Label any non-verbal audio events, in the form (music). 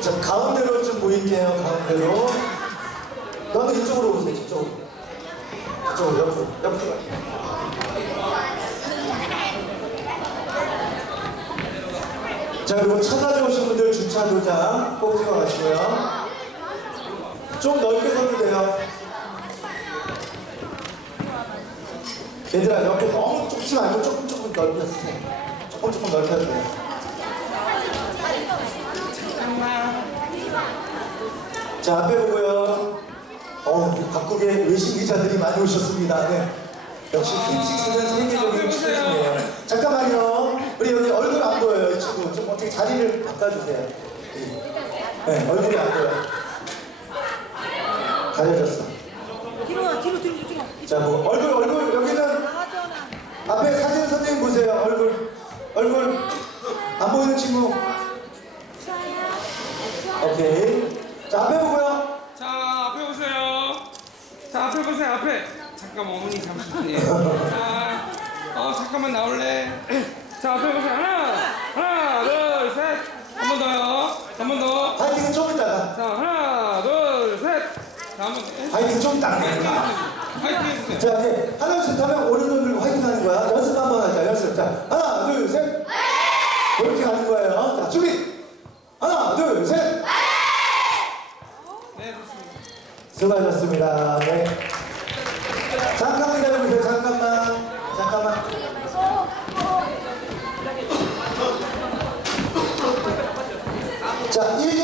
자, 가운데로 좀 보일게요, 가운데로. 너는 이쪽으로 오세요, 이쪽으로. 이쪽으로, 옆으로, 옆으로. 자, 그리고 차다리 오신 분들 주차 도장 꼭 세워가시고요. 좀 넓게 서도 돼요. 얘들아, 옆에 너무 좁지 말고 조금 조금 넓혀주세요. 조금 조금 넓혀주세요. 자 앞에 보고요 어 각국의 외신 기자들이 많이 오셨습니다 네. 역시 킹식스는 세계적인 축제이네요 잠깐만요 우리 여기 얼굴 안 보여요 이 친구 좀 어떻게 자리를 바꿔주세요 네 얼굴이 안 보여 가려졌어 뒤로 와, 뒤로, 뒤로, 뒤로. 자, 뭐 얼굴 얼굴 여기는. 앞에 사진 선생님 보세요. 얼굴 얼굴 안 보이는 친구. 오케이. 자 앞에 보고요. 자 앞에 보세요. 자 앞에 보세요 앞에. 잠깐만 어머니 잠시만요. 자, 어 잠깐만 나올래. (clears throat) 자 앞에 보세요 하나, 하나, 둘, 셋. 한 번 더요. 한 번 더. 파이팅은 좀 이따가. 자 하나, 둘, 셋. 자 한 번. 더. 파이팅 좀 이따가. 파이팅 해주세요. 자 이제 하나 둘셋 하면 오른손 들고 수고하셨습니다. 네. 잠깐 기다려보세요. 잠깐만. 잠깐만. 자, 1.